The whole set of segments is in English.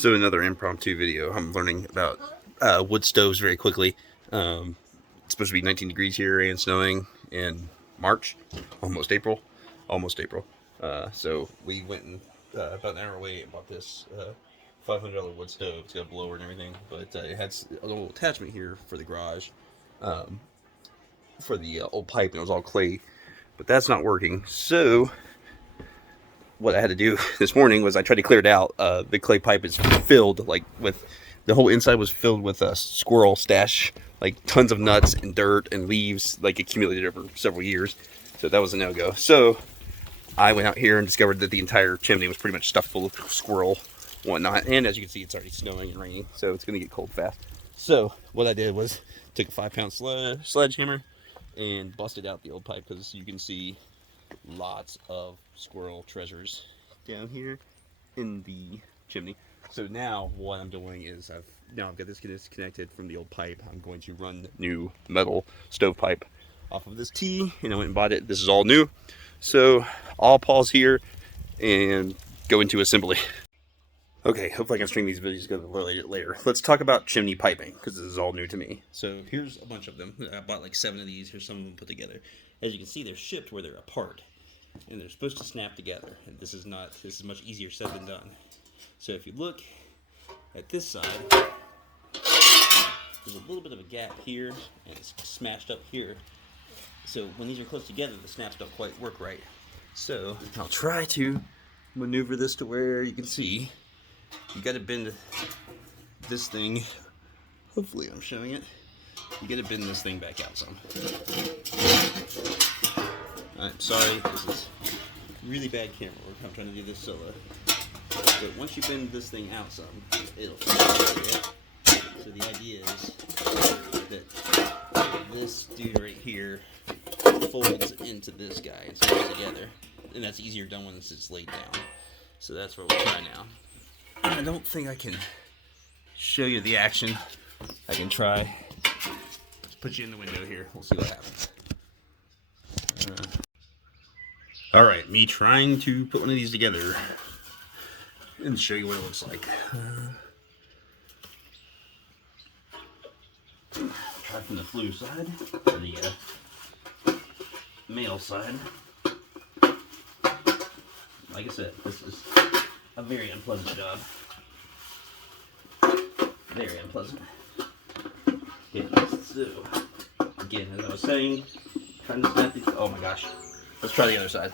So another impromptu video. I'm learning about wood stoves very quickly. It's supposed to be 19 degrees here and snowing in March, almost April. So we went and about an hour away and bought this $500 wood stove. It's got a blower and everything, but it has a little attachment here for the garage, for the old pipe, and it was all clay. But that's not working. So what I had to do this morning was I tried to clear it out. The clay pipe is filled, like, with the whole inside was filled with a squirrel stash, like tons of nuts and dirt and leaves, like accumulated over several years. So that was a no-go. So I went out here and discovered that the entire chimney was pretty much stuffed full of squirrel, whatnot. And as you can see, it's already snowing and raining, so it's gonna get cold fast. So what I did was took a 5-pound sledgehammer and busted out the old pipe, because you can see lots of squirrel treasures down here in the chimney. So now what I'm doing is I've got this disconnected from the old pipe. I'm going to run new metal stovepipe off of this T, and I went and bought it. This is all new. So I'll pause here and go into assembly. Okay, hopefully I can string these videos together later. Let's talk about chimney piping, because this is all new to me. So here's a bunch of them. I bought like 7 of these. Here's some of them put together. As you can see, they're shipped where they're apart, and they're supposed to snap together. And this is much easier said than done. So if you look at this side, there's a little bit of a gap here, and it's smashed up here. So when these are close together, the snaps don't quite work right. So I'll try to maneuver this to where you can see. You got to bend this thing. Hopefully I'm showing it. You got to bend this thing back out some. I'm sorry, this is really bad camera work. I'm trying to do this solo. But once you bend this thing out some, it'll fit. So the idea is that this dude right here folds into this guy and stays together. And that's easier done when it's laid down. So that's what we'll try now. I don't think I can show you the action. I can try. Let's put you in the window here. We'll see what happens. Alright, me trying to put one of these together and show you what it looks like. Try from the flu side, or the male side. Like I said, this is a very unpleasant job. Very unpleasant. Okay, so again, as I was saying, trying to snap these. Oh my gosh. Let's try the other side.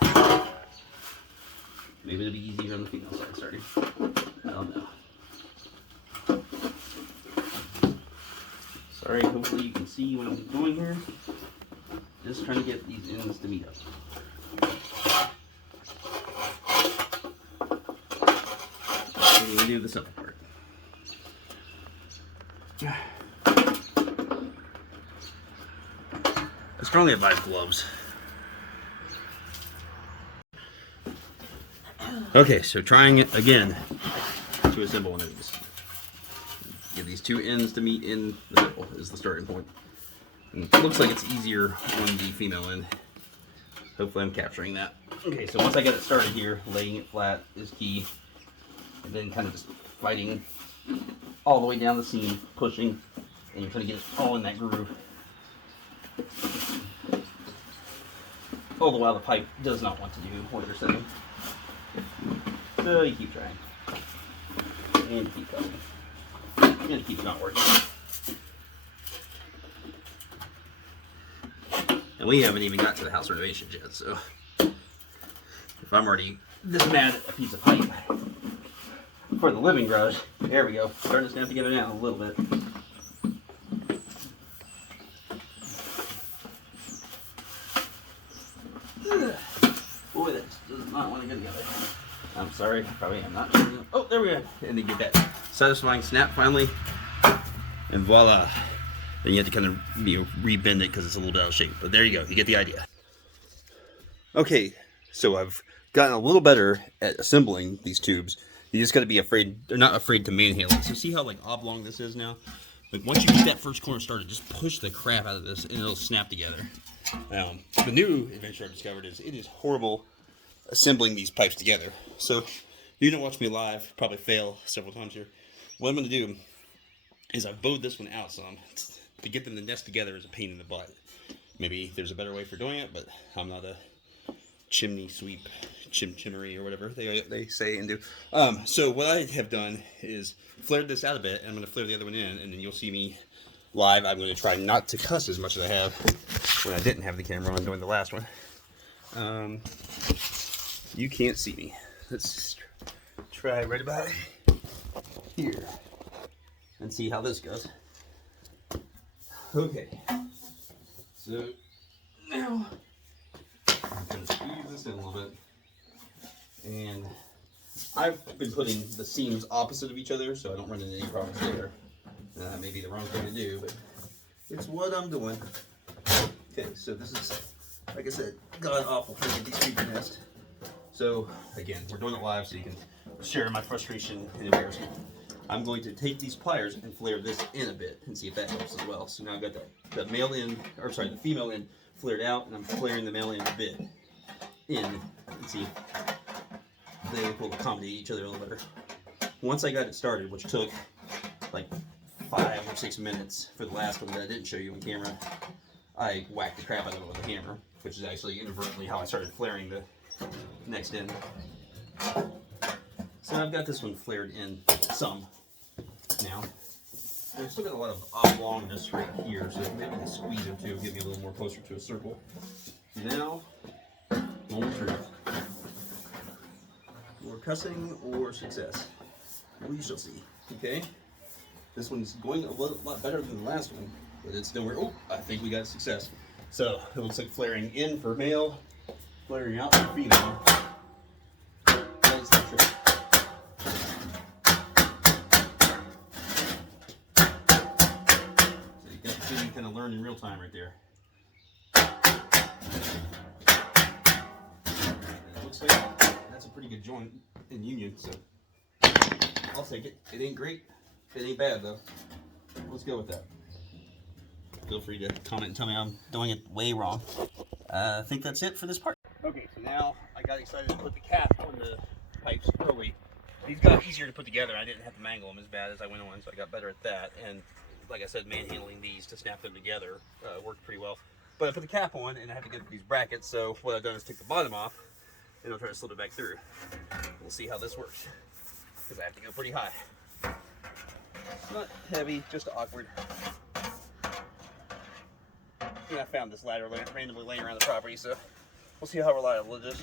Maybe it'll be easier on the female side starting. I don't know. Sorry, hopefully you can see what I'm doing here. Just trying to get these ends to meet up. We do the simple part. I strongly advise gloves. Okay, so trying it again to assemble one of these. Get these two ends to meet in the middle is the starting point. And it looks like it's easier on the female end. Hopefully I'm capturing that. Okay, so once I get it started here, laying it flat is key. And then kind of just fighting all the way down the seam, pushing, and you're trying to get it all in that groove. All the while the pipe does not want to do what you're saying. So you keep trying. And you keep going. And it keeps not working. And we haven't even got to the house renovations yet, so if I'm already this mad at a piece of pipe for the living garage, there we go. Starting to snap together now a little bit. Boy, that does not want to go together. I'm sorry, probably am not. Oh, there we go. And then get that satisfying snap finally. And voila. Then you have to kind of rebend it because it's a little bit out of shape. But there you go. You get the idea. Okay, so I've gotten a little better at assembling these tubes. You just got to be afraid, or not afraid to manhandle it. So see how like oblong this is now? Like once you get that first corner started, just push the crap out of this and it'll snap together. The new adventure I've discovered is it is horrible assembling these pipes together. So You're gonna watch me live, probably fail several times here. What I'm gonna do is I bowed this one out some. To get them to nest together is a pain in the butt. Maybe there's a better way for doing it, but I'm not a chimney sweep, chimnery or whatever they say and do. So what I have done is flared this out a bit, and I'm going to flare the other one in, and then you'll see me live. I'm going to try not to cuss as much as I have when I didn't have the camera on doing the last one. You can't see me. Let's try right about here and see how this goes. Okay, so now I'm going to squeeze this in a little bit, and I've been putting the seams opposite of each other so I don't run into any problems there. That may be the wrong thing to do, but it's what I'm doing. Okay, so this is, like I said, god awful trying to get these people nest. So again, we're doing it live so you can share my frustration and embarrassment. I'm going to take these pliers and flare this in a bit and see if that helps as well. So now I've got the male end, or sorry, the female end flared out, and I'm flaring the male end a bit in and see if they will accommodate each other a little better. Once I got it started, which took like 5 or 6 minutes for the last one that I didn't show you on camera, I whacked the crap out of it with a hammer, which is actually inadvertently how I started flaring the next end. So I've got this one flared in some now. And I've still got a lot of oblongness right here, so maybe I can squeeze them too, get me a little more closer to a circle. Now, moment of truth. More cussing or success? We shall see. Okay? This one's going a lot better than the last one, but it's nowhere. Oh, I think we got success. So it looks like flaring in for male, flaring out for female. That is the trick. Kind of learn in real time right there. It looks like that's a pretty good joint in union, so I'll take it. It ain't great. It ain't bad though. Let's go with that. Feel free to comment and tell me I'm doing it way wrong. I think that's it for this part. Okay, so now I got excited to put the cap on the pipes early. These got easier to put together. I didn't have to mangle them as bad as I went on, so I got better at that. And like I said, manhandling these to snap them together worked pretty well. But I put the cap on, and I have to get these brackets, so what I've done is take the bottom off, and I'll try to slip it back through. We'll see how this works, because I have to go pretty high. Not heavy, just awkward. And I found this ladder randomly laying around the property, so we'll see how reliable it is.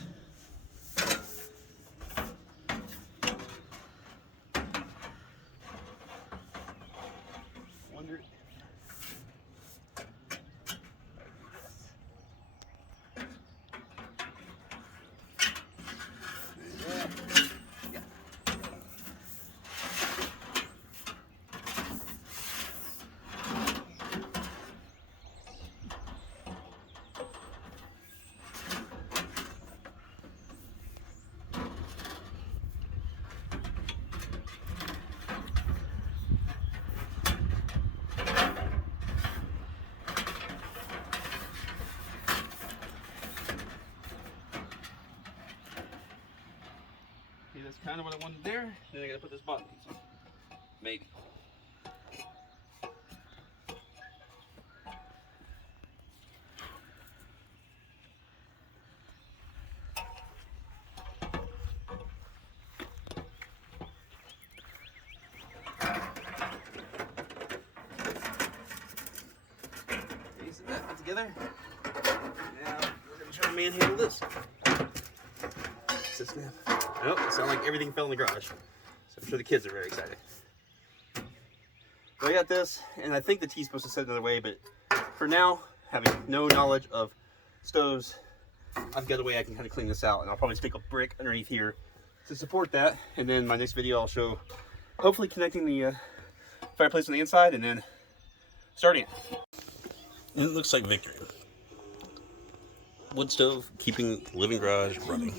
Wonder. That's kind of what I wanted there. Then I gotta put this bottom piece on. Maybe. Piece of that put together. Now we're gonna try to manhandle this. Sit snap. Oh, it sounds like everything fell in the garage. So I'm sure the kids are very excited. So I got this, and I think the T's supposed to set another way, but for now, having no knowledge of stoves, I've got a way I can kind of clean this out, and I'll probably stick a brick underneath here to support that. And then my next video, I'll show hopefully connecting the fireplace on the inside and then starting it. And it looks like victory. Wood stove keeping living garage running.